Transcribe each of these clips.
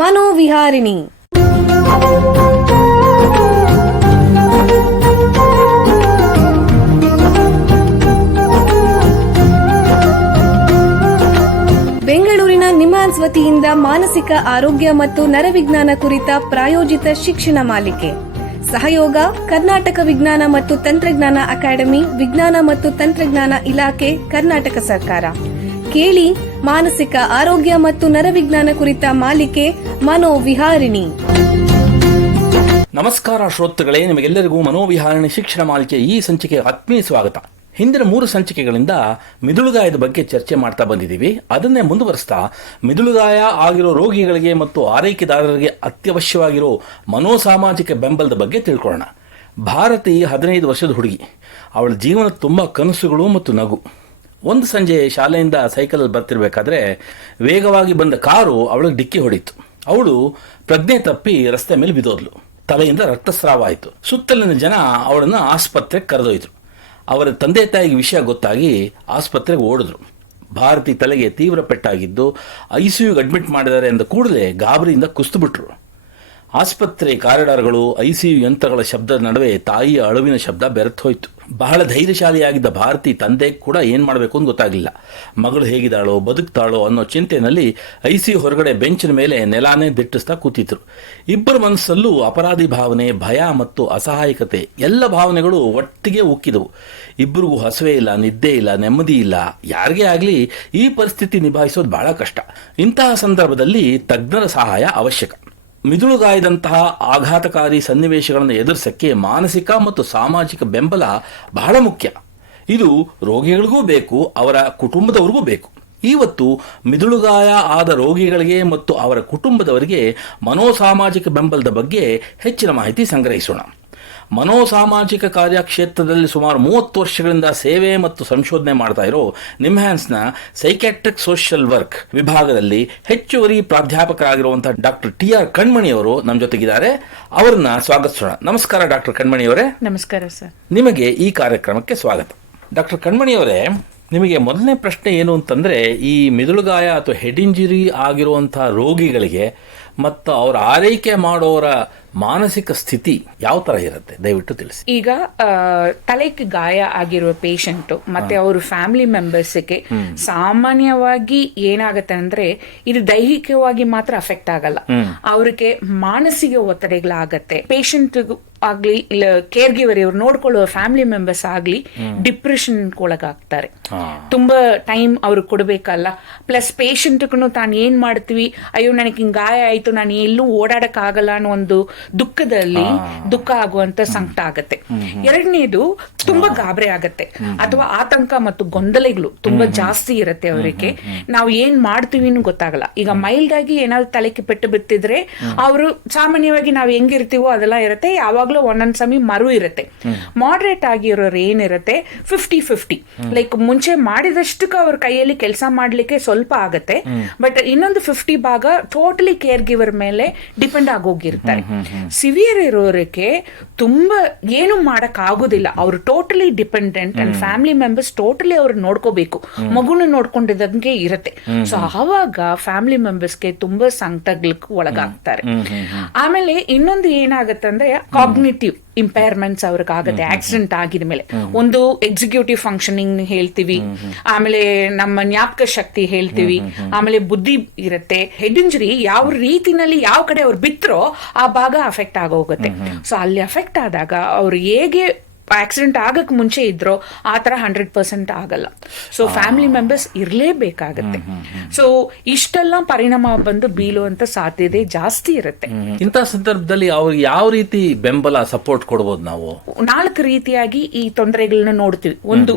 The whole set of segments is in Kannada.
ಮನೋವಿಹಾರಿಣಿ. ಬೆಂಗಳೂರಿನ ನಿಮ್ಹಾನ್ಸ್ ವತಿಯಿಂದ ಮಾನಸಿಕ ಆರೋಗ್ಯ ಮತ್ತು ನರವಿಜ್ಞಾನ ಕುರಿತ ಪ್ರಾಯೋಜಿತ ಶಿಕ್ಷಣ ಮಾಲಿಕೆ. ಸಹಯೋಗ ಕರ್ನಾಟಕ ವಿಜ್ಞಾನ ಮತ್ತು ತಂತ್ರಜ್ಞಾನ ಅಕಾಡೆಮಿ, ವಿಜ್ಞಾನ ಮತ್ತು ತಂತ್ರಜ್ಞಾನ ಇಲಾಖೆ, ಕರ್ನಾಟಕ ಸರ್ಕಾರ. ಕೇಳಿ ಮಾನಸಿಕ ಆರೋಗ್ಯ ಮತ್ತು ನರವಿಜ್ಞಾನ ಕುರಿತ ಮಾಲಿಕೆ ಮನೋವಿಹಾರಿಣಿ. ನಮಸ್ಕಾರ ಶ್ರೋತೃಗಳೇ, ನಿಮಗೆಲ್ಲರಿಗೂ ಮನೋವಿಹಾರಿಣಿ ಶಿಕ್ಷಣ ಮಾಲಿಕೆ ಈ ಸಂಚಿಕೆಗೆ ಆತ್ಮೀಯ ಸ್ವಾಗತ. ಹಿಂದಿನ 3 ಸಂಚಿಕೆಗಳಿಂದ ಮಿದುಳುಗಾಯದ ಬಗ್ಗೆ ಚರ್ಚೆ ಮಾಡ್ತಾ ಬಂದಿದ್ದೀವಿ. ಅದನ್ನೇ ಮುಂದುವರಿಸ್ತಾ ಮಿದುಳುಗಾಯ ಆಗಿರೋ ರೋಗಿಗಳಿಗೆ ಮತ್ತು ಆರೈಕೆದಾರರಿಗೆ ಅತ್ಯವಶ್ಯವಾಗಿರೋ ಮನೋಸಾಮಾಜಿಕ ಬೆಂಬಲದ ಬಗ್ಗೆ ತಿಳ್ಕೊಳ್ಳೋಣ. ಭಾರತಿ 15 ವರ್ಷದ ಹುಡುಗಿ. ಅವಳ ಜೀವನದ ತುಂಬ ಕನಸುಗಳು ಮತ್ತು ನಗು. ಒಂದು ಸಂಜೆ ಶಾಲೆಯಿಂದ ಸೈಕಲಲ್ಲಿ ಬರ್ತಿರ್ಬೇಕಾದ್ರೆ ವೇಗವಾಗಿ ಬಂದ ಕಾರು ಅವಳಿಗೆ ಡಿಕ್ಕಿ ಹೊಡಿತು. ಅವಳು ಪ್ರಜ್ಞೆ ತಪ್ಪಿ ರಸ್ತೆ ಮೇಲೆ ಬಿದ್ದೋದ್ಲು. ತಲೆಯಿಂದ ರಕ್ತಸ್ರಾವ ಆಯಿತು. ಸುತ್ತಲಿನ ಜನ ಅವಳನ್ನು ಆಸ್ಪತ್ರೆಗೆ ಕರೆದೊಯ್ದರು. ಅವರ ತಂದೆ ತಾಯಿಗೆ ವಿಷಯ ಗೊತ್ತಾಗಿ ಆಸ್ಪತ್ರೆಗೆ ಓಡಿದ್ರು. ಭಾರತಿ ತಲೆಗೆ ತೀವ್ರ ಪೆಟ್ಟಾಗಿದ್ದು ICUಗೆ ಅಡ್ಮಿಟ್ ಮಾಡಿದ್ದಾರೆ ಎಂದ ಕೂಡಲೇ ಗಾಬರಿಯಿಂದ ಕುಸಿದುಬಿಟ್ರು. ಆಸ್ಪತ್ರೆ ಕಾರಿಡಾರ್ಗಳು, ICU ಯಂತ್ರಗಳ ಶಬ್ದದ ನಡುವೆ ತಾಯಿಯ ಅಳುವಿನ ಶಬ್ದ ಬೆರೆತೋಯ್ತು. ಬಹಳ ಧೈರ್ಯಶಾಲಿಯಾಗಿದ್ದ ಭಾರತಿ ತಂದೆ ಕೂಡ ಏನು ಮಾಡಬೇಕು ಅಂತ ಗೊತ್ತಾಗಲಿಲ್ಲ. ಮಗಳು ಹೇಗಿದ್ದಾಳೋ, ಬದುಕ್ತಾಳೋ ಅನ್ನೋ ಚಿಂತೆಯಲ್ಲಿ ICU ಹೊರಗಡೆ ಬೆಂಚಿನ ಮೇಲೆ ನೆಲಾನೇ ದಿಟ್ಟಿಸ್ತಾ ಕೂತಿದ್ರು. ಇಬ್ಬರ ಮನಸ್ಸಲ್ಲೂ ಅಪರಾಧಿ ಭಾವನೆ, ಭಯ ಮತ್ತು ಅಸಹಾಯಕತೆ ಎಲ್ಲ ಭಾವನೆಗಳು ಒಟ್ಟಿಗೆ ಉಕ್ಕಿದವು. ಇಬ್ಬರಿಗೂ ಹಸುವೆ ಇಲ್ಲ, ನಿದ್ದೆ ಇಲ್ಲ, ನೆಮ್ಮದಿ ಇಲ್ಲ. ಯಾರಿಗೇ ಆಗಲಿ ಈ ಪರಿಸ್ಥಿತಿ ನಿಭಾಯಿಸೋದು ಬಹಳ ಕಷ್ಟ. ಇಂತಹ ಸಂದರ್ಭದಲ್ಲಿ ತಜ್ಞರ ಸಹಾಯ ಅವಶ್ಯಕ. ಮಿದುಳುಗಾಯದಂತಹ ಆಘಾತಕಾರಿ ಸನ್ನಿವೇಶಗಳನ್ನು ಎದುರಿಸಕ್ಕೆ ಮಾನಸಿಕ ಮತ್ತು ಸಾಮಾಜಿಕ ಬೆಂಬಲ ಬಹಳ ಮುಖ್ಯ. ಇದು ರೋಗಿಗಳಿಗೂ ಬೇಕು, ಅವರ ಕುಟುಂಬದವರಿಗೂ ಬೇಕು. ಇವತ್ತು ಮಿದುಳುಗಾಯ ಆದ ರೋಗಿಗಳಿಗೆ ಮತ್ತು ಅವರ ಕುಟುಂಬದವರಿಗೆ ಮನೋಸಾಮಾಜಿಕ ಬೆಂಬಲದ ಬಗ್ಗೆ ಹೆಚ್ಚಿನ ಮಾಹಿತಿ ಸಂಗ್ರಹಿಸೋಣ. ಮನೋಸಾಮಾಜಿಕ ಕಾರ್ಯಕ್ಷೇತ್ರದಲ್ಲಿ ಸುಮಾರು 30 ವರ್ಷಗಳಿಂದ ಸೇವೆ ಮತ್ತು ಸಂಶೋಧನೆ ಮಾಡ್ತಾ ಇರೋ ನಿಮ್ಹಾನ್ಸ್ನ ಸೈಕ್ಯಾಟ್ರಿಕ್ ಸೋಷಿಯಲ್ ವರ್ಕ್ ವಿಭಾಗದಲ್ಲಿ ಹೆಚ್ಚುವರಿ ಪ್ರಾಧ್ಯಾಪಕರಾಗಿರುವಂತಹ ಡಾಕ್ಟರ್ TR ಕಣ್ಮಣಿ ಅವರು ನಮ್ಮ ಜೊತೆಗಿದ್ದಾರೆ. ಅವರನ್ನ ಸ್ವಾಗತಿಸೋಣ. ನಮಸ್ಕಾರ ಡಾಕ್ಟರ್ ಕಣ್ಮಣಿ ಅವರೇ. ನಮಸ್ಕಾರ ಸರ್. ನಿಮಗೆ ಈ ಕಾರ್ಯಕ್ರಮಕ್ಕೆ ಸ್ವಾಗತ. ಡಾಕ್ಟರ್ ಕಣ್ಮಣಿ ಅವರೇ, ನಿಮಗೆ ಮೊದಲನೇ ಪ್ರಶ್ನೆ ಏನು ಅಂತಂದರೆ, ಈ ಮಿದುಳುಗಾಯ ಅಥವಾ ಹೆಡ್ ಇಂಜುರಿ ಆಗಿರುವಂತಹ ರೋಗಿಗಳಿಗೆ ಮತ್ತು ಅವರ ಆರೈಕೆ ಮಾಡೋರ ಮಾನಸಿಕ ಸ್ಥಿತಿ ಯಾವ ತರ ಇರುತ್ತೆ, ದಯವಿಟ್ಟು ತಿಳಿಸಿ. ಈಗ ತಲೆಗೆ ಗಾಯ ಆಗಿರುವ ಪೇಷಂಟ್ ಮತ್ತೆ ಅವ್ರ ಫ್ಯಾಮಿಲಿ ಮೆಂಬರ್ಸ್ಗೆ ಸಾಮಾನ್ಯವಾಗಿ ಏನಾಗತ್ತೆ ಅಂದ್ರೆ ಇದು ದೈಹಿಕವಾಗಿ ಮಾತ್ರ ಅಫೆಕ್ಟ್ ಆಗಲ್ಲ, ಅವ್ರಿಗೆ ಮಾನಸಿಕ ಒತ್ತಡಗಳಾಗತ್ತೆ. ಪೇಷಂಟ್ ಆಗ್ಲಿ ಇಲ್ಲ ಕೇರ್ ಗಿವರ್ ಇವ್ರು ನೋಡ್ಕೊಳ್ಳುವ ಫ್ಯಾಮಿಲಿ ಮೆಂಬರ್ಸ್ ಆಗ್ಲಿ ಡಿಪ್ರೆಷನ್ ಒಳಗಾಗ್ತಾರೆ. ತುಂಬಾ ಟೈಮ್ ಅವ್ರಿಗೆ ಕೊಡ್ಬೇಕಲ್ಲ. ಪ್ಲಸ್ ಪೇಷಂಟ್ಗೂ ತಾನು ಏನ್ ಮಾಡ್ತೀವಿ, ಅಯ್ಯೋ ನನಗೆ ಹಿಂಗ್ ಗಾಯ ಆಯ್ತು, ನಾನು ಎಲ್ಲೂ ಓಡಾಡಕ್ ಆಗಲ್ಲ ಅನ್ನೋ ಒಂದು ದುಃಖದಲ್ಲಿ ದುಃಖ ಆಗುವಂತ ಸಂಕಟ ಆಗತ್ತೆ. ಎರಡನೇದು ತುಂಬಾ ಗಾಬರಿ ಆಗತ್ತೆ ಅಥವಾ ಆತಂಕ ಮತ್ತು ಗೊಂದಲಗಳು ತುಂಬಾ ಜಾಸ್ತಿ ಇರುತ್ತೆ ಅವರಿಗೆ. ನಾವು ಏನ್ ಮಾಡ್ತೀವಿ ಗೊತ್ತಾಗಲ್ಲ. ಈಗ ಮೈಲ್ಡ್ ಆಗಿ ಏನಾದ್ರು ತಲೆಗೆ ಪೆಟ್ಟು ಬಿತ್ತಿದ್ರೆ ಅವರು ಸಾಮಾನ್ಯವಾಗಿ ನಾವ್ ಹೆಂಗಿರ್ತೀವೋ ಅದೆಲ್ಲ ಇರುತ್ತೆ, ಯಾವಾಗ್ಲೂ ಒಂದೊಂದ್ ಸಮಯ ಮರು ಇರುತ್ತೆ. ಮಾಡ್ರೇಟ್ ಆಗಿರೋರು ಏನಿರುತ್ತೆ 50-50, ಲೈಕ್ ಮುಂಚೆ ಮಾಡಿದಷ್ಟಕ್ಕೆ ಅವ್ರ ಕೈಯಲ್ಲಿ ಕೆಲಸ ಮಾಡ್ಲಿಕ್ಕೆ ಸ್ವಲ್ಪ ಆಗತ್ತೆ, ಬಟ್ ಇನ್ನೊಂದು 50 ಭಾಗ ಟೋಟಲಿ ಕೇರ್ ಗಿವರ್ ಮೇಲೆ ಡಿಪೆಂಡ್ ಆಗೋಗಿರ್ತಾರೆ. ಸಿವಿಯರ್ ಇರೋರಿಗೆ ತುಂಬಾ ಏನು ಮಾಡಕ್ ಆಗೋದಿಲ್ಲ, ಅವ್ರು totally dependent and family members totally ಅವ್ರು ನೋಡ್ಕೋಬೇಕು, ಮಗುನ ನೋಡ್ಕೊಂಡಿದ್ದಂಗೆ ಇರುತ್ತೆ. ಸೊ ಆವಾಗ ಫ್ಯಾಮಿಲಿ ಮೆಂಬರ್ಸ್ಗೆ ತುಂಬಾ ಸಂಕಟಗಳಿಗೆ ಒಳಗಾಗ್ತಾರೆ. ಆಮೇಲೆ ಇನ್ನೊಂದು ಏನಾಗತ್ತೆ ಅಂದ್ರೆ ಕಾಗ್ನಿಟಿವ್ ಇಂಪೈರ್ಮೆಂಟ್ಸ್ ಅವ್ರಿಗೆ ಆಗತ್ತೆ. ಆಕ್ಸಿಡೆಂಟ್ ಆಗಿದ ಮೇಲೆ ಒಂದು ಎಕ್ಸಿಕ್ಯೂಟಿವ್ ಫಂಕ್ಷನಿಂಗ್ ಹೇಳ್ತೀವಿ, ಆಮೇಲೆ ನಮ್ಮ ಜ್ಞಾಪಕ ಶಕ್ತಿ ಹೇಳ್ತೀವಿ, ಆಮೇಲೆ ಬುದ್ಧಿ ಇರುತ್ತೆ. ಹೆಡ್ ಇಂಜುರಿ ಯಾವ ರೀತಿನಲ್ಲಿ ಯಾವ ಕಡೆ ಅವ್ರು ಬಿತ್ತರೋ ಆ ಭಾಗ ಅಫೆಕ್ಟ್ ಆಗೋಗುತ್ತೆ. ಸೊ ಅಲ್ಲಿ ಅಫೆಕ್ಟ್ ಆದಾಗ ಅವ್ರು ಹೇಗೆ ಆಕ್ಸಿಡೆಂಟ್ ಆಗಕ್ ಮುಂಚೆ ಇದ್ರೋ ಆ ತರ 100% ಆಗಲ್ಲ. ಸೊ ಫ್ಯಾಮಿಲಿ ಮೆಂಬರ್ಸ್ ಇರ್ಲೇಬೇಕಾಗತ್ತೆ. ಸೊ ಇಷ್ಟೆಲ್ಲ ಪರಿಣಾಮ ಬಂದು ಬೀಳುವಂತ ಸಾಧ್ಯತೆ ಜಾಸ್ತಿ ಇರುತ್ತೆ. ಇಂತಹ ಸಂದರ್ಭದಲ್ಲಿ ಅವ್ರಿಗೆ ಯಾವ ರೀತಿ ಬೆಂಬಲ ಸಪೋರ್ಟ್ ಕೊಡಬಹುದು? ನಾವು 4 ರೀತಿಯಾಗಿ ಈ ತೊಂದರೆಗಳನ್ನ ನೋಡ್ತೀವಿ. ಒಂದು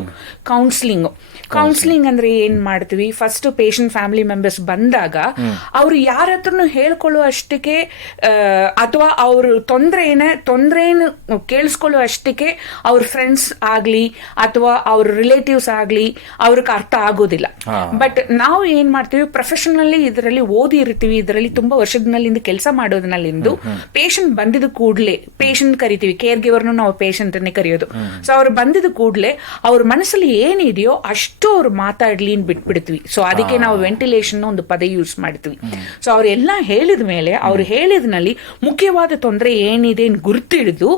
ಕೌನ್ಸಿಲಿಂಗ್ ಅಂದ್ರೆ ಏನ್ ಮಾಡ್ತೀವಿ, ಫಸ್ಟ್ ಪೇಷಂಟ್ ಫ್ಯಾಮಿಲಿ ಮೆಂಬರ್ಸ್ ಬಂದಾಗ ಅವ್ರು ಯಾರ ಹತ್ರನು ಹೇಳ್ಕೊಳ್ಳೋ ಅಷ್ಟಕ್ಕೆ ಅಥವಾ ಅವ್ರ ತೊಂದ್ರೆನ ಕೇಳಿಸ್ಕೊಳ್ಳೋ ಅಷ್ಟಕ್ಕೆ ಅವ್ರ ಫ್ರೆಂಡ್ಸ್ ಆಗ್ಲಿ ಅಥವಾ ಅವ್ರ ರಿಲೇಟಿವ್ಸ್ ಆಗ್ಲಿ ಅವ್ರಿಗೆ ಅರ್ಥ ಆಗೋದಿಲ್ಲ. ಬಟ್ ನಾವು ಏನ್ ಮಾಡ್ತೀವಿ, ಪ್ರೊಫೆಷನಲಿ ಇದರಲ್ಲಿ ಓದಿ ಇರ್ತೀವಿ, ಇದರಲ್ಲಿ ತುಂಬಾ ವರ್ಷದಿನಲ್ಲಿಂದ ಕೆಲಸ ಮಾಡೋದ್ನಲ್ಲಿಂದು ಪೇಷಂಟ್ ಬಂದಿದ ಕೂಡಲೇ ಪೇಷಂಟ್ ಕರಿತೀವಿ, ಕೇರ್ ಗಿವರ್ನು ನಾವು ಪೇಷಂಟ್ ಅನ್ನೇ ಕರೆಯೋದು. ಸೊ ಅವ್ರು ಬಂದಿದ ಕೂಡಲೇ ಅವ್ರ ಮನಸ್ಸಲ್ಲಿ ಏನಿದೆಯೋ ಅಷ್ಟು ಅವ್ರು ಮಾತಾಡ್ಲಿ ಅಂತ ಬಿಟ್ಬಿಡ್ತೀವಿ. ಸೊ ಅದಕ್ಕೆ ನಾವು ವೆಂಟಿಲೇಷನ್ ಒಂದು ಪದ ಯೂಸ್ ಮಾಡ್ತೀವಿ. ಸೊ ಅವ್ರೆಲ್ಲ ಹೇಳಿದ ಮೇಲೆ ಅವ್ರು ಹೇಳಿದ್ನಲ್ಲಿ ಮುಖ್ಯವಾದ ತೊಂದರೆ ಏನಿದೆ ಗುರ್ತಿಡಿದು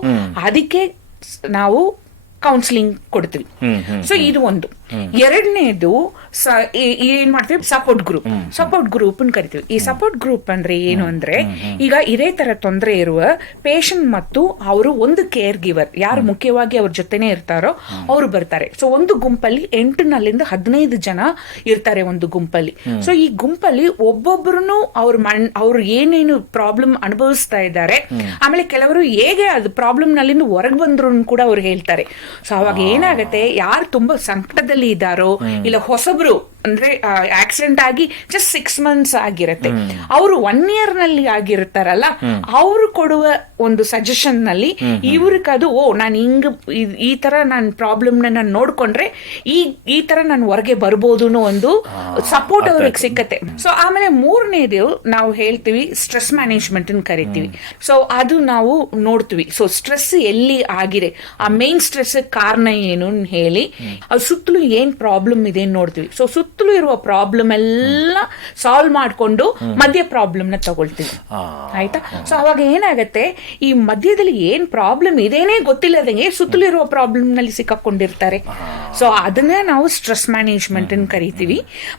ಅದಕ್ಕೆ ನಾವು ಕೌನ್ಸಿಲಿಂಗ್ ಕೊಡ್ತೀವಿ. ಸೊ ಇದು ಒಂದು. ಎರಡನೇದು ಏನ್ ಮಾಡ್ತೀವಿ, ಸಪೋರ್ಟ್ ಗ್ರೂಪ್ ಕರಿತೀವಿ. ಈ ಸಪೋರ್ಟ್ ಗ್ರೂಪ್ ಅಂದ್ರೆ ಏನು ಅಂದ್ರೆ, ಈಗ ಇದೇ ತರ ತೊಂದರೆ ಇರುವ ಪೇಷಂಟ್ ಮತ್ತು ಅವರು ಒಂದು ಕೇರ್ ಗಿವರ್ ಯಾರು ಮುಖ್ಯವಾಗಿ ಅವ್ರ ಜೊತೆನೆ ಇರ್ತಾರೋ ಅವರು ಬರ್ತಾರೆ. ಸೊ ಒಂದು ಗುಂಪಲ್ಲಿ 8 to 15 ಜನ ಇರ್ತಾರೆ ಒಂದು ಗುಂಪಲ್ಲಿ. ಸೊ ಈ ಗುಂಪಲ್ಲಿ ಒಬ್ಬೊಬ್ರು ಅವ್ರು ಏನೇನು ಪ್ರಾಬ್ಲಮ್ ಅನುಭವಿಸ್ತಾ ಇದ್ದಾರೆ, ಆಮೇಲೆ ಕೆಲವರು ಹೇಗೆ ಅದು ಪ್ರಾಬ್ಲಮ್ ನಲ್ಲಿಂದ ಹೊರಗೆ ಬಂದ್ರು ಕೂಡ ಅವ್ರು ಹೇಳ್ತಾರೆ. ಸೊ ಅವಾಗ ಏನಾಗತ್ತೆ, ಯಾರು ತುಂಬಾ ಸಂಕಟದಲ್ಲಿ ಇದ್ದಾರೋ ಇಲ್ಲ ಹೊಸಬ್ರು ಅಂದ್ರೆ ಆಕ್ಸಿಡೆಂಟ್ ಆಗಿ ಜಸ್ಟ್ 6 months ಆಗಿರತ್ತೆ, ಅವರು 1 year ನಲ್ಲಿ ಆಗಿರ್ತಾರಲ್ಲ, ಅವರು ಕೊಡುವ ಒಂದು ಸಜೆಷನ್ ನಲ್ಲಿ ಇವ್ರಿಗೆ ಅದು ನಾನು ಹಿಂಗ್ ಈ ತರ ನನ್ನ ಪ್ರಾಬ್ಲಮ್ ನಾನು ನೋಡ್ಕೊಂಡ್ರೆ ಈ ತರ ನಾನು ಹೊರಗೆ ಬರ್ಬೋದು ಅನ್ನೋ ಒಂದು ಸಪೋರ್ಟ್ ಅವ್ರಿಗೆ ಸಿಕ್ಕತ್ತೆ. ಸೊ ಆಮೇಲೆ ಮೂರನೇದು ನಾವು ಹೇಳ್ತೀವಿ ಸ್ಟ್ರೆಸ್ ಮ್ಯಾನೇಜ್ಮೆಂಟ್ ಅನ್ನು ಕರಿತೀವಿ. ಸೊ ಅದು ನಾವು ನೋಡ್ತೀವಿ. ಸೊ ಸ್ಟ್ರೆಸ್ ಎಲ್ಲಿ ಆಗಿದೆ, ಆ ಮೇನ್ ಸ್ಟ್ರೆಸ್ ಕಾರಣ ಏನು ಹೇಳಿ ಅದು ಸುತ್ತಲೂ ಏನ್ ಪ್ರಾಬ್ಲಮ್ ಇದೆ ನೋಡ್ತೀವಿ. ಸೊ ಸುತ್ತಲೂ ಇರುವ ಪ್ರಾಬ್ಲಮ್ ಎಲ್ಲ ಸಾಲ್ವ್ ಮಾಡ್ಕೊಂಡು ಮಧ್ಯ ಪ್ರಾಬ್ಲಮ್ ನ ತಗೊಳ್ತೀವಿ. ಆಯ್ತಾ? ಸೊ ಅವಾಗ ಏನಾಗತ್ತೆ, ಈ ಮಧ್ಯದಲ್ಲಿ ಏನ್ ಪ್ರಾಬ್ಲಮ್ ಇದೇನೇ ಗೊತ್ತಿಲ್ಲದಂಗೆ ಸುತ್ತಲೂ ಇರುವ ಪ್ರಾಬ್ಲಮ್ ನಲ್ಲಿ ಸಿಕ್ಕಾಕೊಂಡಿರ್ತಾರೆ. ಸೊ ಅದನ್ನ ನಾವು ಸ್ಟ್ರೆಸ್ ಮ್ಯಾನೇಜ್ಮೆಂಟ್ ಅನ್ನು ಕರಿತೀವಿ.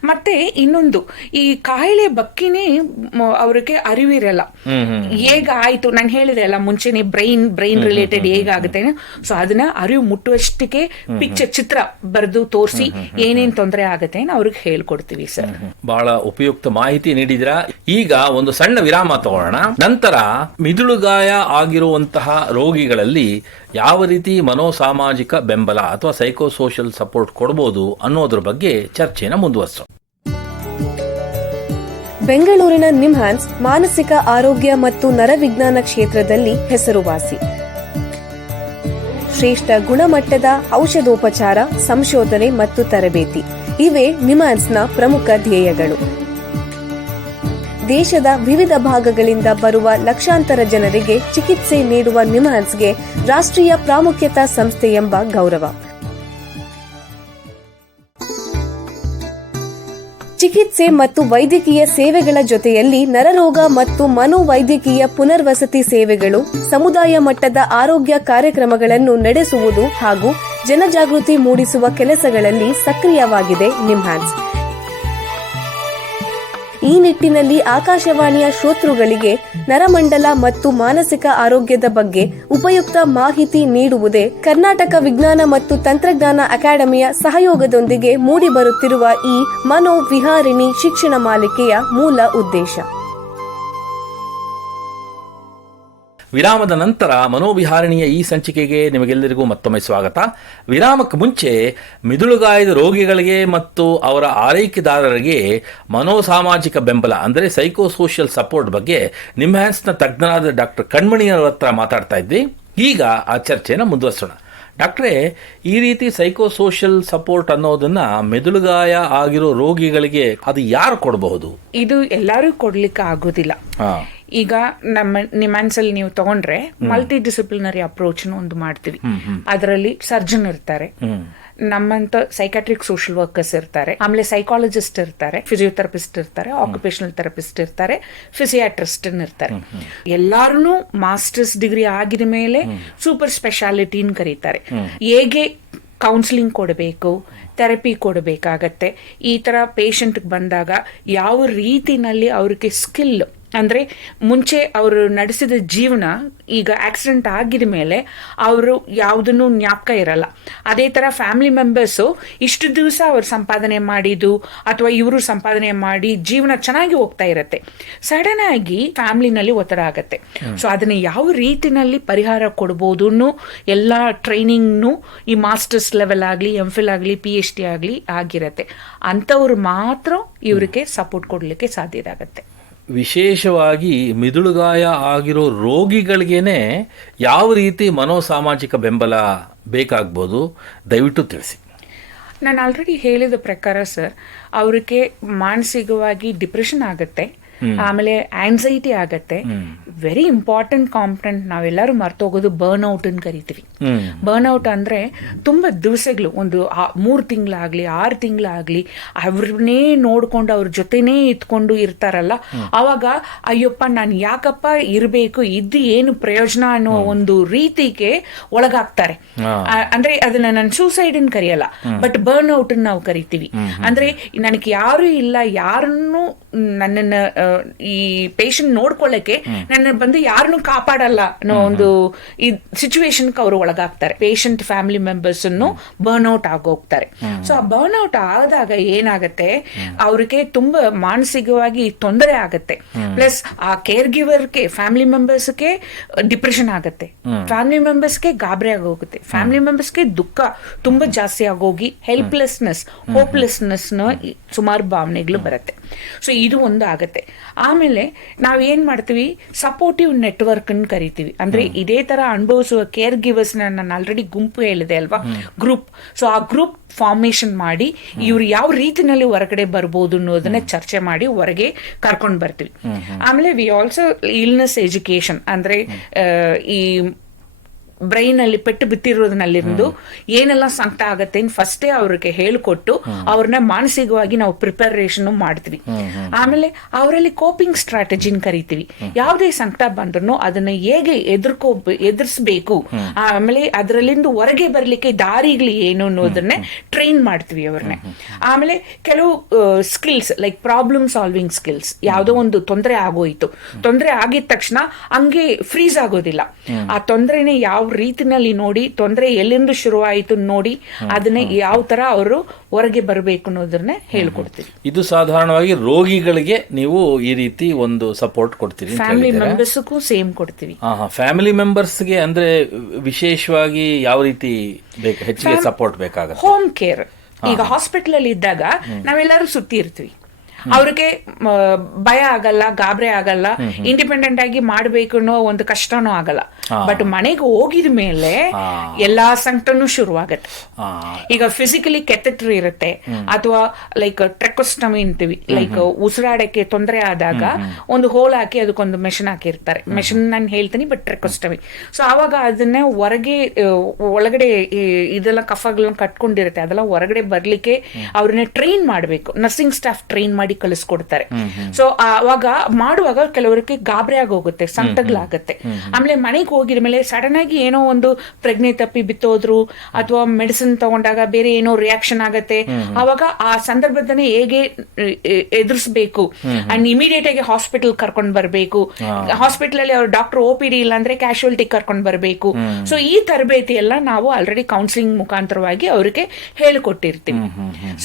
ಮತ್ತೆ ಇನ್ನೊಂದು, ಈ ಕಾಯಿಲೆ ಬಗ್ಗೆನೇ ಅವ್ರಿಗೆ ಅರಿವಿರಲ್ಲ. ಹೇಗ ಆಯ್ತು, ನಾನು ಹೇಳಿದೆ ಅಲ್ಲ ಮುಂಚೆನೆ ಬ್ರೈನ್ ರಿಲೇಟೆಡ್ ಹೇಗಾಗುತ್ತೆ. ಸೊ ಅದನ್ನ ಅರಿವು ಮುಟ್ಟುವಷ್ಟಕ್ಕೆ ಚಿತ್ರ ಬರೆದು ತೋರಿಸಿ ಏನೇನ್ ತೊಂದರೆ ಆಗುತ್ತೆ ಅವ್ರಿಗೆ ಹೇಳ್ಕೊಡ್ತೀವಿ ಸರ್. ಬಹಳ ಉಪಯುಕ್ತ ಮಾಹಿತಿ ನೀಡಿದಿರಾ. ಈಗ ಒಂದು ಸಣ್ಣ ವಿರಾಮ ತಗೊಳ್ಳೋಣ. ನಂತರ ಮಿದುಳುಗಾಯ ಆಗಿರುವಂತಹ ರೋಗಿಗಳಲ್ಲಿ ಯಾವ ರೀತಿ ಮನೋಸಾಮಾಜಿಕ ಬೆಂಬಲ ಅಥವಾ ಸೈಕೋಸೋಷಿಯಲ್ ಸಪೋರ್ಟ್ ಕೊಡಬಹುದು ಅನ್ನೋದ್ರ ಬಗ್ಗೆ ಚರ್ಚೆನ ಮುಂದುವರಿಸೋಣ. ಬೆಂಗಳೂರಿನ ನಿಮ್ಹಾನ್ಸ್ ಮಾನಸಿಕ ಆರೋಗ್ಯ ಮತ್ತು ನರವಿಜ್ಞಾನ ಕ್ಷೇತ್ರದಲ್ಲಿ ಹೆಸರುವಾಸಿ. ಶ್ರೇಷ್ಠ ಗುಣಮಟ್ಟದ ಔಷಧೋಪಚಾರ, ಸಂಶೋಧನೆ ಮತ್ತು ತರಬೇತಿ ಇವೇ ನಿಮ್ಹಾನ್ಸ್ನ ಪ್ರಮುಖ ಧ್ಯೇಯಗಳು. ದೇಶದ ವಿವಿಧ ಭಾಗಗಳಿಂದ ಬರುವ ಲಕ್ಷಾಂತರ ಜನರಿಗೆ ಚಿಕಿತ್ಸೆ ನೀಡುವ ನಿಮ್ಹಾನ್ಸ್ಗೆ ರಾಷ್ಟ್ರೀಯ ಪ್ರಾಮುಖ್ಯತಾ ಸಂಸ್ಥೆ ಎಂಬ ಗೌರವ. ಚಿಕಿತ್ಸೆ ಮತ್ತು ವೈದ್ಯಕೀಯ ಸೇವೆಗಳ ಜೊತೆಯಲ್ಲಿ ನರರೋಗ ಮತ್ತು ಮನೋವೈದ್ಯಕೀಯ ಪುನರ್ವಸತಿ ಸೇವೆಗಳು, ಸಮುದಾಯ ಮಟ್ಟದ ಆರೋಗ್ಯ ಕಾರ್ಯಕ್ರಮಗಳನ್ನು ನಡೆಸುವುದು ಹಾಗೂ ಜನಜಾಗೃತಿ ಮೂಡಿಸುವ ಕೆಲಸಗಳಲ್ಲಿ ಸಕ್ರಿಯವಾಗಿದೆ ನಿಮ್ಹಾನ್ಸ್. ಈ ನಿಟ್ಟಿನಲ್ಲಿ ಆಕಾಶವಾಣಿಯ ಶ್ರೋತೃಗಳಿಗೆ ನರಮಂಡಲ ಮತ್ತು ಮಾನಸಿಕ ಆರೋಗ್ಯದ ಬಗ್ಗೆ ಉಪಯುಕ್ತ ಮಾಹಿತಿ ನೀಡುವುದೇ ಕರ್ನಾಟಕ ವಿಜ್ಞಾನ ಮತ್ತು ತಂತ್ರಜ್ಞಾನ ಅಕಾಡೆಮಿಯ ಸಹಯೋಗದೊಂದಿಗೆ ಮೂಡಿಬರುತ್ತಿರುವ ಈ ಮನೋವಿಹಾರಿಣಿ ಶಿಕ್ಷಣ ಮಾಲಿಕೆಯ ಮೂಲ ಉದ್ದೇಶ. ವಿರಾಮದ ನಂತರ ಮನೋವಿಹಾರಿಣಿಯ ಈ ಸಂಚಿಕೆಗೆ ನಿಮಗೆಲ್ಲರಿಗೂ ಮತ್ತೊಮ್ಮೆ ಸ್ವಾಗತ. ವಿರಾಮಕ್ಕೆ ಮುಂಚೆ ಮಿದುಳುಗಾಯದ ರೋಗಿಗಳಿಗೆ ಮತ್ತು ಅವರ ಆರೈಕೆದಾರರಿಗೆ ಮನೋಸಾಮಾಜಿಕ ಬೆಂಬಲ ಅಂದರೆ ಸೈಕೋಸೋಷಿಯಲ್ ಸಪೋರ್ಟ್ ಬಗ್ಗೆ ನಿಮ್ಹಾನ್ಸ್ನ ತಜ್ಞರಾದ ಡಾಕ್ಟರ್ ಕಣ್ಮಣಿಯವರ ಹತ್ರ ಮಾತಾಡ್ತಾ ಇದ್ವಿ. ಈಗ ಆ ಚರ್ಚೆನ ಮುಂದುವರಿಸೋಣ. ಡಾಕ್ಟ್ರೇ, ಈ ರೀತಿ ಸೈಕೋಸೋಷಿಯಲ್ ಸಪೋರ್ಟ್ ಅನ್ನೋದನ್ನ ಮೆದುಳುಗಾಯ ಆಗಿರೋ ರೋಗಿಗಳಿಗೆ ಅದು ಯಾರು ಕೊಡಬಹುದು? ಇದು ಎಲ್ಲರೂ ಕೊಡ್ಲಿಕ್ಕೆ ಆಗೋದಿಲ್ಲ. ಈಗ ನಮ್ಮ ನಿಮ್ಹಾನ್ಸಲ್ಲಿ ನೀವು ತಗೊಂಡ್ರೆ ಮಲ್ಟಿ ಡಿಸಿಪ್ಲಿನರಿ ಅಪ್ರೋಚ್ ಒಂದು ಮಾಡ್ತೀವಿ. ಅದರಲ್ಲಿ ಸರ್ಜನ್ ಇರ್ತಾರೆ, ನಮ್ಮಂತ ಸೈಕಾಟ್ರಿಕ್ ಸೋಷಿಯಲ್ ವರ್ಕರ್ಸ್ ಇರ್ತಾರೆ, ಆಮೇಲೆ ಸೈಕಾಲಜಿಸ್ಟ್ ಇರ್ತಾರೆ, ಫಿಸಿಯೋಥೆರಪಿಸ್ಟ್ ಇರ್ತಾರೆ, ಆಕ್ಯುಪೇಷನಲ್ ಥೆರಪಿಸ್ಟ್ ಇರ್ತಾರೆ, ಫಿಸಿಯಾಟ್ರಿಸ್ಟ್ ಇರ್ತಾರೆ. ಎಲ್ಲಾರು ಮಾಸ್ಟರ್ಸ್ ಡಿಗ್ರಿ ಆಗಿದ ಮೇಲೆ ಸೂಪರ್ ಸ್ಪೆಷಾಲಿಟಿನ್ ಕರೀತಾರೆ. ಹೇಗೆ ಕೌನ್ಸಿಲಿಂಗ್ ಕೊಡಬೇಕು, ಥೆರಪಿ ಕೊಡಬೇಕಾಗತ್ತೆ, ಈ ತರ ಪೇಷಂಟ್ ಬಂದಾಗ ಯಾವ ರೀತಿನಲ್ಲಿ ಅವ್ರಿಗೆ ಸ್ಕಿಲ್ ಅಂದ್ರೆ ಮುಂಚೆ ಅವರು ನಡೆಸಿದ ಜೀವನ ಈಗ ಆಕ್ಸಿಡೆಂಟ್ ಆಗಿದ ಮೇಲೆ ಅವರು ಯಾವುದನ್ನು ಜ್ಞಾಪಕ ಇರಲ್ಲ. ಅದೇ ತರ ಫ್ಯಾಮಿಲಿ ಮೆಂಬರ್ಸು ಇಷ್ಟು ದಿವಸ ಅವ್ರು ಸಂಪಾದನೆ ಮಾಡಿದ್ದು ಅಥವಾ ಇವರು ಸಂಪಾದನೆ ಮಾಡಿ ಜೀವನ ಚೆನ್ನಾಗಿ ಹೋಗ್ತಾ ಇರತ್ತೆ, ಸಡನ್ ಆಗಿ ಫ್ಯಾಮಿಲಿನಲ್ಲಿ ಒತ್ತಡ ಆಗತ್ತೆ. ಸೊ ಅದನ್ನ ಯಾವ ರೀತಿನಲ್ಲಿ ಪರಿಹಾರ ಕೊಡ್ಬೋದು ಎಲ್ಲ ಟ್ರೈನಿಂಗ್ನು ಈ ಮಾಸ್ಟರ್ಸ್ ಲೆವೆಲ್ ಆಗಲಿ, ಎಂಫಿಲ್ ಆಗಲಿ, PhD ಆಗಲಿ ಆಗಿರತ್ತೆ. ಅಂಥವ್ರು ಮಾತ್ರ ಇವರಿಗೆ ಸಪೋರ್ಟ್ ಕೊಡ್ಲಿಕ್ಕೆ ಸಾಧ್ಯ ಆಗತ್ತೆ. ವಿಶೇಷವಾಗಿ ಮಿದುಳುಗಾಯ ಆಗಿರೋ ರೋಗಿಗಳಿಗೇನೆ ಯಾವ ರೀತಿ ಮನೋಸಾಮಾಜಿಕ ಬೆಂಬಲ ಬೇಕಾಗ್ಬೋದು, ದಯವಿಟ್ಟು ತಿಳಿಸಿ. ನಾನು ಆಲ್ರೆಡಿ ಹೇಳಿದ ಪ್ರಕಾರ ಸರ್, ಅವ್ರಿಗೆ ಮಾನಸಿಕವಾಗಿ ಡಿಪ್ರೆಷನ್ ಆಗುತ್ತೆ, ಆಮೇಲೆ ಆಂಗ್ಸೈಟಿ ಆಗತ್ತೆ. ವೆರಿ ಇಂಪಾರ್ಟೆಂಟ್ ಕಾಂಪೊನೆಂಟ್ ನಾವೆಲ್ಲರೂ ಮರ್ತೋಗೋದು ಬರ್ನ್ಔಟ್ ಅಂತ ಕರಿತೀವಿ. ಬರ್ನ್ಔಟ್ ಅಂದ್ರೆ ತುಂಬಾ ದಿವಸಗಳು, ಒಂದು 3 ತಿಂಗಳಾಗ್ಲಿ 6 ತಿಂಗಳಾಗ್ಲಿ ಅವ್ರನ್ನೇ ನೋಡ್ಕೊಂಡು ಅವ್ರ ಜೊತೆನೇ ಇತ್ಕೊಂಡು ಇರ್ತಾರಲ್ಲ, ಅವಾಗ ಅಯ್ಯಪ್ಪ ನಾನು ಯಾಕಪ್ಪ ಇರಬೇಕು, ಇದ್ದು ಏನು ಪ್ರಯೋಜನ ಅನ್ನೋ ಒಂದು ರೀತಿಗೆ ಒಳಗಾಗ್ತಾರೆ. ಅಂದ್ರೆ ಅದನ್ನ ನಾನು ಸೂಸೈಡ್ ಅನ್ ಕರೆಯಲ್ಲ, ಬಟ್ ಬರ್ನ್ಔಟ್ ನಾವು ಕರಿತೀವಿ. ಅಂದ್ರೆ ನನಗೆ ಯಾರು ಇಲ್ಲ, ಯಾರನ್ನು ನನ್ನನ್ನ ಈ ಪೇಷಂಟ್ ನೋಡ್ಕೊಳ್ಳಕ್ಕೆ ನನ್ನ ಬಂದು ಯಾರನ್ನು ಕಾಪಾಡಲ್ಲ ಅನ್ನೋ ಒಂದು ಈ ಸಿಚುವೇಶನ್ ಅವರು ಒಳಗಾಗ್ತಾರೆ. ಪೇಷಂಟ್ ಫ್ಯಾಮಿಲಿ ಮೆಂಬರ್ಸ್ ಅನ್ನು ಬರ್ನ್ಔಟ್ ಆಗೋಗ್ತಾರೆ. ಸೊ ಆ ಬರ್ನ್ಔಟ್ ಆದಾಗ ಏನಾಗತ್ತೆ, ಅವ್ರಿಗೆ ತುಂಬಾ ಮಾನಸಿಕವಾಗಿ ತೊಂದರೆ ಆಗತ್ತೆ. ಪ್ಲಸ್ ಆ ಕೇರ್ ಗಿವರ್ಗೆ, ಫ್ಯಾಮಿಲಿ ಮೆಂಬರ್ಸ್ಗೆ ಡಿಪ್ರೆಷನ್ ಆಗತ್ತೆ, ಫ್ಯಾಮಿಲಿ ಮೆಂಬರ್ಸ್ಗೆ ಗಾಬರಿ ಆಗೋಗುತ್ತೆ, ಫ್ಯಾಮಿಲಿ ಮೆಂಬರ್ಸ್ಗೆ ದುಃಖ ತುಂಬಾ ಜಾಸ್ತಿ ಆಗೋಗಿ ಹೆಲ್ಪ್ಲೆಸ್ನೆಸ್, ಹೋಪ್ಲೆಸ್ನೆಸ್ ಸುಮಾರು ಭಾವನೆಗಳು ಬರುತ್ತೆ. ಸೊ ಇದು ಒಂದು ಆಗತ್ತೆ. ಆಮೇಲೆ ನಾವ್ ಏನ್ ಮಾಡ್ತೀವಿ, ಸಪೋರ್ಟಿವ್ ನೆಟ್ವರ್ಕ್ ಅನ್ನು ಕರಿತೀವಿ. ಅಂದ್ರೆ ಇದೇ ತರ ಅನುಭವಿಸುವ ಕೇರ್ ಗಿವರ್ಸ್ ನಾನು ಆಲ್ರೆಡಿ ಗುಂಪು ಹೇಳಿದೆ ಅಲ್ವಾ, ಗ್ರೂಪ್. ಸೊ ಆ ಗ್ರೂಪ್ ಫಾರ್ಮೇಶನ್ ಮಾಡಿ ಇವ್ರು ಯಾವ ರೀತಿನಲ್ಲಿ ಹೊರಗಡೆ ಬರ್ಬೋದು ಅನ್ನೋದನ್ನ ಚರ್ಚೆ ಮಾಡಿ ಹೊರಗೆ ಕರ್ಕೊಂಡು ಬರ್ತೀವಿ. ಆಮೇಲೆ ವಿ ಆಲ್ಸೋ ಇಲ್ನೆಸ್ ಎಜುಕೇಶನ್, ಅಂದ್ರೆ ಈ ಬ್ರೈನ್ ಅಲ್ಲಿ ಪೆಟ್ಟು ಬಿತ್ತಿರೋದ್ನಲ್ಲಿருந்து ಏನೆಲ್ಲ ಸಂಕಟ ಆಗತ್ತೆ ಫಸ್ಟೇ ಅವ್ರಿಗೆ ಹೇಳ್ಕೊಟ್ಟು ಅವ್ರನ್ನ ಮಾನಸಿಕವಾಗಿ ನಾವು ಪ್ರಿಪರೇಷನ್ ಮಾಡ್ತೀವಿ. ಆಮೇಲೆ ಅವರಲ್ಲಿ ಕೋಪಿಂಗ್ ಸ್ಟ್ರಾಟಜಿನ ಕರಿತೀವಿ. ಯಾವುದೇ ಸಂಕಟ ಬಂದ್ರು ಅದನ್ನ ಹೇಗೆ ಎದುರಿಸಬೇಕು, ಆಮೇಲೆ ಅದರಲ್ಲಿಂದ ಹೊರಗೆ ಬರ್ಲಿಕ್ಕೆ ದಾರಿಗಳು ಏನು ಅನ್ನೋದನ್ನೇ ಟ್ರೈನ್ ಮಾಡ್ತೀವಿ ಅವ್ರನ್ನ. ಆಮೇಲೆ ಕೆಲವು skills like problem solving skills, ಯಾವುದೋ ಒಂದು ತೊಂದರೆ ಆಗೋಯ್ತು, ತೊಂದರೆ ಆಗಿದ ತಕ್ಷಣ ಹಂಗೆ ಫ್ರೀಸ್ ಆಗೋದಿಲ್ಲ, ಆ ತೊಂದರೆನೇ ಯಾವ ರೀತಿನಲ್ಲಿ ನೋಡಿ, ತೊಂದರೆ ಎಲ್ಲಿಂದ ಶುರುವಾಯಿತು ನೋಡಿ ಅದನ್ನ ಯಾವ ತರ ಅವರು ಹೊರಗೆ ಬರಬೇಕು ಅನ್ನೋದನ್ನ ಹೇಳ್ಕೊಡ್ತೀವಿ. ಇದು ಸಾಧಾರಣವಾಗಿ ರೋಗಿಗಳಿಗೆ ನೀವು ಈ ರೀತಿ ಒಂದು ಸಪೋರ್ಟ್ ಕೊಡ್ತೀರಿ. ಫ್ಯಾಮಿಲಿ ಮೆಂಬರ್ಸ್ಗೂ ಸೇಮ್ ಕೊಡ್ತೀವಿ. ಫ್ಯಾಮಿಲಿ ಮೆಂಬರ್ಸ್ಗೆ ಅಂದ್ರೆ ವಿಶೇಷವಾಗಿ ಯಾವ ರೀತಿ ಹೆಚ್ಚಿಗೆ ಸಪೋರ್ಟ್ ಬೇಕಾಗುತ್ತೆ? Home care. ಈಗ ಹಾಸ್ಪಿಟಲ್ ಅಲ್ಲಿ ಇದ್ದಾಗ ನಾವೆಲ್ಲರೂ ಸುತ್ತಿ ಇರ್ತೀವಿ, ಅವ್ರಿಗೆ ಭಯ ಆಗಲ್ಲ, ಗಾಬರಿ ಆಗಲ್ಲ, ಇಂಡಿಪೆಂಡೆಂಟ್ ಆಗಿ ಮಾಡ್ಬೇಕು ಅನ್ನೋ ಒಂದು ಕಷ್ಟನೂ ಆಗಲ್ಲ. ಬಟ್ ಮನೆಗೆ ಹೋಗಿದ ಮೇಲೆ ಎಲ್ಲಾ ಸಂಕಟನೂ ಶುರುವಾಗತ್ತೆ. ಈಗ ಫಿಸಿಕಲಿ ಕೆಥೆಟರ್ ಇರುತ್ತೆ, ಅಥವಾ ಲೈಕ್ ಟ್ರೆಕೋಸ್ಟಮಿ ಅಂತೀವಿ, ಲೈಕ್ ಉಸಿರಾಡಕ್ಕೆ ತೊಂದರೆ ಆದಾಗ ಒಂದು ಹೋಲ್ ಹಾಕಿ ಅದಕ್ಕೊಂದು ಮೆಷಿನ್ ಹಾಕಿರ್ತಾರೆ. ಮೆಷಿನ್ ನಾನು ಹೇಳ್ತೀನಿ, ಬಟ್ ಟ್ರೆಕೋಸ್ಟಮಿ. ಸೊ ಆವಾಗ ಅದನ್ನ ಹೊರಗೆ, ಒಳಗಡೆ ಇದೆಲ್ಲ ಕಫಗಳನ್ನ ಕಟ್ಕೊಂಡಿರುತ್ತೆ, ಅದೆಲ್ಲ ಹೊರಗಡೆ ಬರ್ಲಿಕ್ಕೆ ಅವ್ರನ್ನ ಟ್ರೈನ್ ಮಾಡ್ಬೇಕು. ನರ್ಸಿಂಗ್ ಸ್ಟಾಫ್ ಟ್ರೈನ್ ಮಾಡಿ ಕಳಿಸ್ಕೊಡ್ತಾರೆ. ಸೊ ಅವಾಗ ಮಾಡುವಾಗ ಕೆಲವರಿಗೆ ಗಾಬರಿ ಆಗೋಗುತ್ತೆ, ಸಂಕಟಗಳಾಗತ್ತೆ. ಆಮೇಲೆ ಮನೆಗೆ ಹೋಗಿದ ಮೇಲೆ ಸಡನ್ ಆಗಿ ಏನೋ ಒಂದು ಪ್ರಜ್ಞೆ ತಪ್ಪಿ ಬಿತ್ತೋದ್ರು, ಅಥವಾ ಮೆಡಿಸಿನ್ ತಗೊಂಡಾಗ ಬೇರೆ ಏನೋ ರಿಯಾಕ್ಷನ್ ಆಗತ್ತೆ. ಅವಾಗ ಆ ಸಂದರ್ಭದನ್ನ ಹೇಗೆ ಎದುರಿಸಬೇಕು, ಅಂಡ್ ಇಮಿಡಿಯೇಟ್ ಆಗಿ ಹಾಸ್ಪಿಟಲ್ ಕರ್ಕೊಂಡ್ ಬರ್ಬೇಕು. ಹಾಸ್ಪಿಟಲ್ ಅಲ್ಲಿ ಅವ್ರ ಡಾಕ್ಟರ್ OPD ಇಲ್ಲ ಅಂದ್ರೆ ಕ್ಯಾಶುಯಾಲಿಟಿ ಕರ್ಕೊಂಡ್ ಬರ್ಬೇಕು. ಸೊ ಈ ತರಬೇತಿ ಎಲ್ಲ ನಾವು ಆಲ್ರೆಡಿ ಕೌನ್ಸಿಲಿಂಗ್ ಮುಖಾಂತರವಾಗಿ ಅವ್ರಿಗೆ ಹೇಳಿಕೊಟ್ಟಿರ್ತೀವಿ.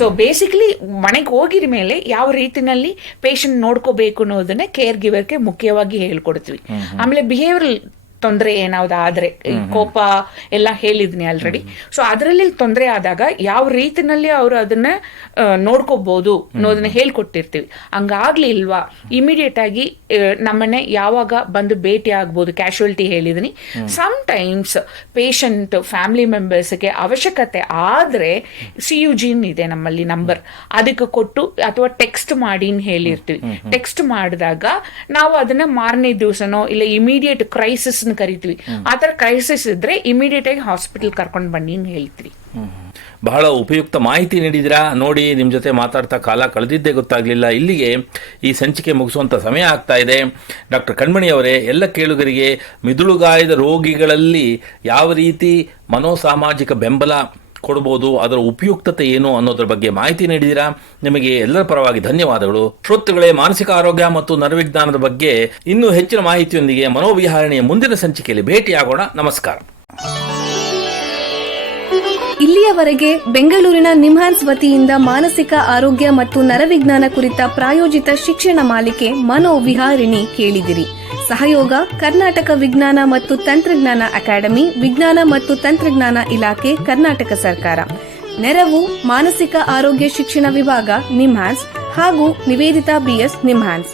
ಸೊ ಬೇಸಿಕಲಿ ಮನೆಗೆ ಹೋಗಿದ ಮೇಲೆ ಯಾವ ರೀತಿನಲ್ಲಿ ಪೇಷಂಟ್ ನೋಡ್ಕೋಬೇಕು ಅನ್ನೋದನ್ನ ಕೇರ್ ಗಿವರ್ಗೆ ಮುಖ್ಯವಾಗಿ ಹೇಳ್ಕೊಡ್ತೀವಿ. ಆಮೇಲೆ ಬಿಹೇವಿಯರಲ್ ತೊಂದರೆ ಏನಾದ್ರು ಆದ್ರೆ, ಕೋಪ ಎಲ್ಲ ಹೇಳಿದ್ನಿ ಆಲ್ರೆಡಿ. ಸೊ ಅದರಲ್ಲಿ ತೊಂದರೆ ಆದಾಗ ಯಾವ ರೀತಿನಲ್ಲಿ ಅವರು ಅದನ್ನ ನೋಡ್ಕೋಬಹುದು ಅನ್ನೋದನ್ನ ಹೇಳ್ಕೊಟ್ಟಿರ್ತೀವಿ. ಹಂಗಾಗ್ಲಿಲ್ವಾ ಇಮಿಡಿಯೇಟ್ ಆಗಿ ನಮ್ಮನ್ನೇ ಯಾವಾಗ ಬಂದು ಭೇಟಿ ಆಗ್ಬೋದು. ಕ್ಯಾಶುಯಾಲಿಟಿ ಹೇಳಿದೀನಿ. ಸಮ್ ಟೈಮ್ಸ್ ಪೇಷಂಟ್ ಫ್ಯಾಮಿಲಿ ಮೆಂಬರ್ಸ್ಗೆ ಅವಶ್ಯಕತೆ ಆದ್ರೆ CUG ಇದೆ ನಮ್ಮಲ್ಲಿ ನಂಬರ್, ಅದಕ್ಕೆ ಕೊಟ್ಟು ಅಥವಾ ಟೆಕ್ಸ್ಟ್ ಮಾಡಿ ಹೇಳಿರ್ತೀವಿ. ಟೆಕ್ಸ್ಟ್ ಮಾಡಿದಾಗ ನಾವು ಅದನ್ನ ಮಾರನೇ ದಿವಸನೋ ಇಲ್ಲ ಇಮಿಡಿಯೇಟ್ ಕ್ರೈಸಿಸ್ ಕರಿತೀವಿ. ಆ ತರ ಕ್ರೈಸಿಸ್ ಇದ್ರೆ ಇಮಿಡಿಯೇಟ್ ಆಗಿ ಹಾಸ್ಪಿಟಲ್ ಕರ್ಕೊಂಡು ಬನ್ನಿ ಅಂತ ಹೇಳ್ತೀವಿ. ಬಹಳ ಉಪಯುಕ್ತ ಮಾಹಿತಿ ನೀಡಿದಿರಾ. ನೋಡಿ, ನಿಮ್ಮ ಜೊತೆ ಮಾತಾಡ್ತಾ ಕಾಲ ಕಳೆದಿದ್ದೇ ಗೊತ್ತಾಗಲಿಲ್ಲ. ಇಲ್ಲಿಗೆ ಈ ಸಂಚಿಕೆ ಮುಗಿಸುವಂಥ ಸಮಯ ಆಗ್ತಾ ಇದೆ. ಡಾಕ್ಟರ್ ಕಣ್ಮಣಿ ಅವರೇ, ಎಲ್ಲ ಕೇಳುಗರಿಗೆ ಮಿದುಳುಗಾಯದ ರೋಗಿಗಳಲ್ಲಿ ಯಾವ ರೀತಿ ಮನೋಸಾಮಾಜಿಕ ಬೆಂಬಲ ಕೊಡ್ಬೋದು, ಅದರ ಉಪಯುಕ್ತತೆ ಏನು ಅನ್ನೋದ್ರ ಬಗ್ಗೆ ಮಾಹಿತಿ ನೀಡಿದಿರಾ. ನಿಮಗೆ ಎಲ್ಲರ ಪರವಾಗಿ ಧನ್ಯವಾದಗಳು. ಶ್ರೋತೃಗಳೇ, ಮಾನಸಿಕ ಆರೋಗ್ಯ ಮತ್ತು ನರವಿಜ್ಞಾನದ ಬಗ್ಗೆ ಇನ್ನೂ ಹೆಚ್ಚಿನ ಮಾಹಿತಿಯೊಂದಿಗೆ ಮನೋವಿಹಾರಣೆಯ ಮುಂದಿನ ಸಂಚಿಕೆಯಲ್ಲಿ ಭೇಟಿಯಾಗೋಣ. ನಮಸ್ಕಾರ. ಇಲ್ಲಿಯವರೆಗೆ ಬೆಂಗಳೂರಿನ ನಿಮ್ಹಾನ್ಸ್ ವತಿಯಿಂದ ಮಾನಸಿಕ ಆರೋಗ್ಯ ಮತ್ತು ನರವಿಜ್ಞಾನ ಕುರಿತ ಪ್ರಾಯೋಜಿತ ಶಿಕ್ಷಣ ಮಾಲಿಕೆ ಮನೋವಿಹಾರಿಣಿ ಕೇಳಿದಿರಿ. ಸಹಯೋಗ ಕರ್ನಾಟಕ ವಿಜ್ಞಾನ ಮತ್ತು ತಂತ್ರಜ್ಞಾನ ಅಕಾಡೆಮಿ, ವಿಜ್ಞಾನ ಮತ್ತು ತಂತ್ರಜ್ಞಾನ ಇಲಾಖೆ, ಕರ್ನಾಟಕ ಸರ್ಕಾರ. ನೆರವು ಮಾನಸಿಕ ಆರೋಗ್ಯ ಶಿಕ್ಷಣ ವಿಭಾಗ, ನಿಮ್ಹಾನ್ಸ್ ಹಾಗೂ ನಿವೇದಿತಾ BS, ನಿಮ್ಹಾನ್ಸ್.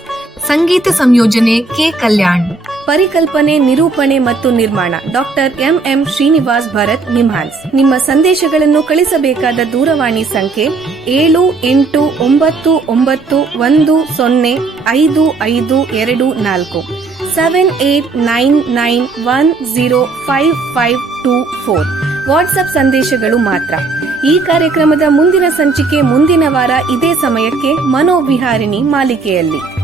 ಸಂಗೀತ ಸಂಯೋಜನೆ ಕೆ. ಕಲ್ಯಾಣ್. ಪರಿಕಲ್ಪನೆ, ನಿರೂಪಣೆ ಮತ್ತು ನಿರ್ಮಾಣ ಡಾಕ್ಟರ್ ಎಂಎಂ ಶ್ರೀನಿವಾಸ್ ಭರತ್ ನಿಮ್ಹಾನ್ಸ್. ನಿಮ್ಮ ಸಂದೇಶಗಳನ್ನು ಕಳಿಸಬೇಕಾದ ದೂರವಾಣಿ ಸಂಖ್ಯೆ 7891105524 7899105524. ವಾಟ್ಸ್ಆಪ್ ಸಂದೇಶಗಳು ಮಾತ್ರ. ಈ ಕಾರ್ಯಕ್ರಮದ ಮುಂದಿನ ಸಂಚಿಕೆ ಮುಂದಿನ ವಾರ ಇದೇ ಸಮಯಕ್ಕೆ ಮನೋವಿಹಾರಿಣಿ ಮಾಲಿಕೆಯಲ್ಲಿ.